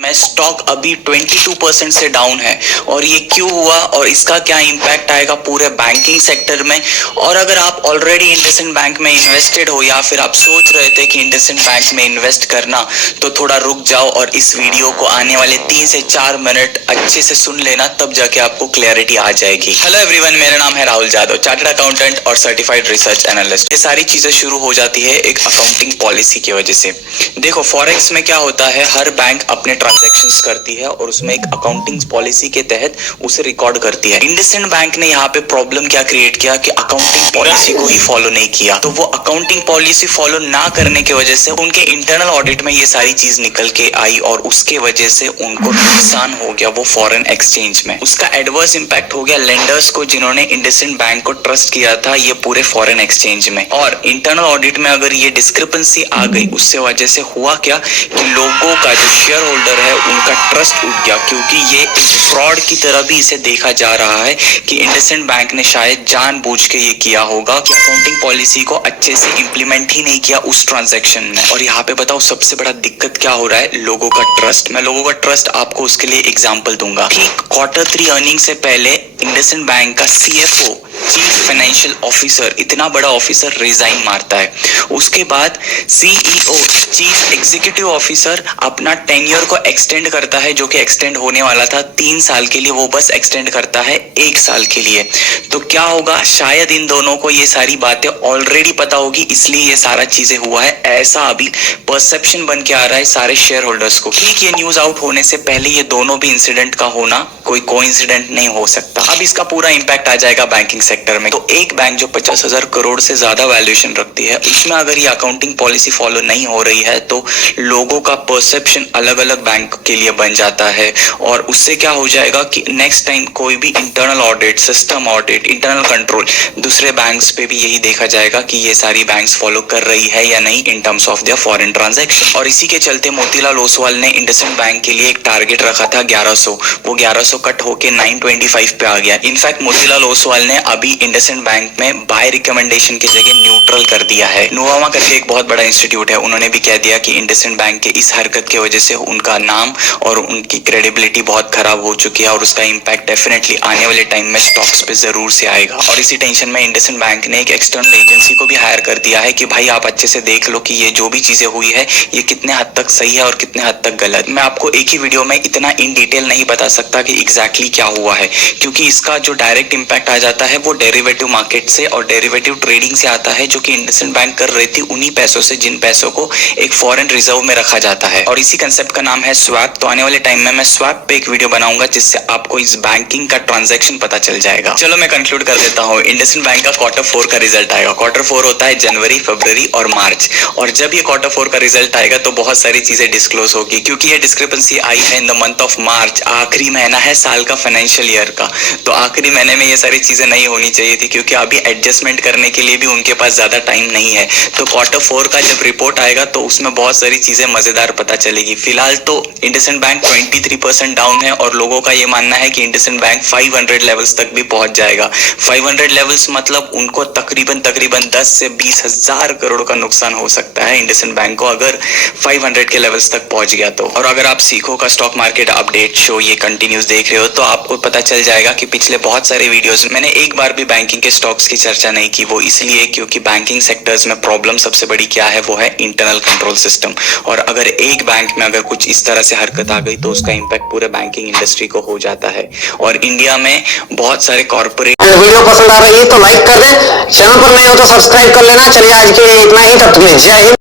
में स्टॉक अभी 22% से डाउन है। और ये क्यों हुआ और इसका क्या इम्पैक्ट आएगा पूरे बैंकिंग सेक्टर में। और अगर आप ऑलरेडी इंडसइंड बैंक में इन्वेस्टेड हो या फिर आप सोच रहे थे कि इंडसइंड बैंक में इन्वेस्ट करना, तो थोड़ा रुक जाओ और इस वीडियो को आने वाले 3 से 4 मिनट अच्छे से सुन लेना, तब जाके आपको क्लैरिटी आ जाएगी। हेलो एवरीवन, मेरा नाम है राहुल जादव, चार्टर्ड अकाउंटेंट और सर्टिफाइड रिसर्च एनालिस्ट। ये सारी चीजें शुरू हो जाती है एक अकाउंटिंग पॉलिसी की वजह से। देखो, फॉरेक्स में क्या होता है, हर बैंक अपने ट्रांजैक्शंस करती है और उसमें एक अकाउंटिंग पॉलिसी के तहत उसे रिकॉर्ड करती है। इंडसइंड बैंक ने यहाँ पे प्रॉब्लम क्या क्रिएट किया कि अकाउंटिंग पॉलिसी को ही फॉलो नहीं किया। तो वो अकाउंटिंग पॉलिसी फॉलो ना करने की वजह से उनके इंटरनल ऑडिट में ये सारी चीज निकल के आई और उसके वजह से उनको नुकसान हो गया वो फॉरेन एक्सचेंज में। उसका एडवर्स इंपैक्ट हो गया लेंडर्स को, जिन्होंने इंडसइंड बैंक को ट्रस्ट किया था ये पूरे फॉरेन एक्सचेंज में। और इंटरनल ऑडिट में अगर ये डिस्क्रिपेंसी आ गई, उससे वजह से हुआ क्या कि लोगों का जो शेयर होल्डर है उनका ट्रस्ट उठ गया, क्योंकि ये एक फ्रॉड की तरह भी इसे देखा जा रहा है कि इंडसइंड बैंक ने शायद जानबूझ के ये किया होगा कि अकाउंटिंग पॉलिसी को अच्छे से इंप्लीमेंट ही नहीं किया उस ट्रांजैक्शन में। और यहाँ पे बताओ सबसे बड़ा दिक्कत क्या हो रहा है, लोगों का ट्रस्ट। मैं लोगों का ट्रस्ट आपको उसके लिए एग्जांपल दूंगा। ठीक Q3 अर्निंग से पहले इंडसइंड बैंक का CFO, चीफ फाइनेंशियल ऑफिसर, इतना बड़ा ऑफिसर रिजाइन मारता है। उसके बाद CEO, चीफ एग्जीक्यूटिव ऑफिसर, अपना टेन्योर को एक्सटेंड करता है, जो कि एक्सटेंड होने वाला था 3 साल के लिए, वो बस एक्सटेंड करता है 1 साल के लिए। तो क्या होगा, शायद इन दोनों को ये सारी बातें ऑलरेडी पता होगी, इसलिए ये सारा चीजें हुआ है। ऐसा अभी परसेप्शन बन के आ रहा है सारे शेयर होल्डर्स को। ठीक, ये न्यूज आउट होने से पहले ये दोनों भी इंसिडेंट का होना कोई कोइंसिडेंट नहीं हो सकता। अब इसका पूरा इंपैक्ट आ जाएगा बैंकिंग सेक्टर में। तो एक बैंक जो 50,000 करोड़ से ज्यादा वैल्यूएशन रखती है, उसमें अगर ये अकाउंटिंग पॉलिसी फॉलो नहीं हो रही है तो लोगों का परसेप्शन अलग अलग बैंक के लिए बन जाता है। और उससे क्या हो जाएगा कि नेक्स्ट टाइम कोई भी internal audit, system audit, internal control दूसरे बैंक्स पे भी यही देखा जाएगा कि ये सारी बैंक्स फॉलो कर रही है या नहीं in terms of their foreign transaction. और इसी के चलते मोतीलाल ओसवाल ने इंडसइंड बैंक के लिए एक टारगेट रखा था 1100, वो 1100 कट होके 925 पे आ गया। इनफैक्ट मोतीलाल ओसवाल ने अभी इंडसइंड बैंक में बाय रिकमेंडेशन की जगह न्यूट्रल कर दिया है। नोवामा करके एक बहुत बड़ा इंस्टीट्यूट है, उन्होंने भी कह दिया कि इंडसइंड बैंक के इस हरकत की वजह से उनका नाम और उनकी क्रेडिबिलिटी बहुत खराब हो चुकी है और उसका इंपैक्ट डेफिनेटली आने वाले टाइम में स्टॉक्स पे जरूर से आएगा। और इसी टेंशन में इंडसइंड बैंक ने एक एक्सटर्नल एजेंसी को भी हायर कर दिया है कि भाई आप अच्छे से देख लो कि ये जो भी चीजें हुई है ये कितने हद तक सही है और कितने हद तक गलत। मैं आपको एक ही वीडियो में इतना इन डिटेल नहीं बता सकता कि एग्जैक्टली क्या हुआ है, क्योंकि इसका जो डायरेक्ट इंपैक्ट आ जाता है वो डेरिवेटिव मार्केट से और डेरिवेटिव ट्रेडिंग से आता है, जो कि इंडसइंड बैंक कर रही थी उन्हीं पैसों से जिन पैसों को एक फॉरेन रिजर्व में रखा जाता है। और इसी कंसेप्ट का नाम है स्वैप। तो आने वाले टाइम में मैं स्वैप पे एक वीडियो बनाऊंगा जिससे आपको इस बैंकिंग का ट्रांजैक्शन पता चल जाएगा। चलो मैं कंक्लूड कर देता हूँ। इंडसइंड बैंक का Q4 का रिजल्ट आएगा। Q4 होता है जनवरी, फरवरी और मार्च। और जब ये Q4 का रिजल्ट आएगा तो बहुत सारी चीजें डिस्क्लोज होगी, क्योंकि ये डिस्क्रिपेंसी आई है in the month of March. आखिरी महीना है साल का, फाइनेंशियल ईयर का। तो आखिरी महीने में ये सारी चीजें नहीं होनी चाहिए थी, क्योंकि अभी एडजस्टमेंट करने के लिए भी उनके पास ज्यादा टाइम नहीं है। तो Q4 का जब रिपोर्ट आएगा तो उसमें बहुत सारी चीजें मजेदार पता चलेगी। फिलहाल तो इंडसइंड बैंक 23% डाउन है और लोगों का ये मानना है कि इंडसइंड बैंक 500 लेवल्स तक भी पहुंच जाएगा। 500 लेवल्स मतलब उनको तकरीबन 10 से 20 हजार करोड़ का नुकसान हो सकता है इंडसइंड बैंक को, अगर 500 के लेवल्स तक पहुंच गया तो। और अगर आप सीखो का स्टॉक मार्केट अपडेट शो ये कंटिन्यूस देख रहे हो तो आपको पता चल जाएगा कि पिछले बहुत सारे वीडियोस मैंने एक बार भी बैंकिंग के स्टॉक्स की चर्चा नहीं की। वो इसलिए क्योंकि बैंकिंग सेक्टर्स में प्रॉब्लम सबसे बड़ी क्या है, वो है इंटरनल कंट्रोल सिस्टम। और अगर एक बैंक में अगर कुछ इस तरह से हरकत आ गई तो उसका इंपैक्ट पूरे बैंकिंग इंडस्ट्री को हो जाता है। और इंडिया में बहुत सारे कॉर्पोरेट। वीडियो पसंद आ रही है तो लाइक कर दें, चैनल पर नए हो तो सब्सक्राइब कर लेना। चलिए आज के लिए इतना ही, तब तक जय हिंद।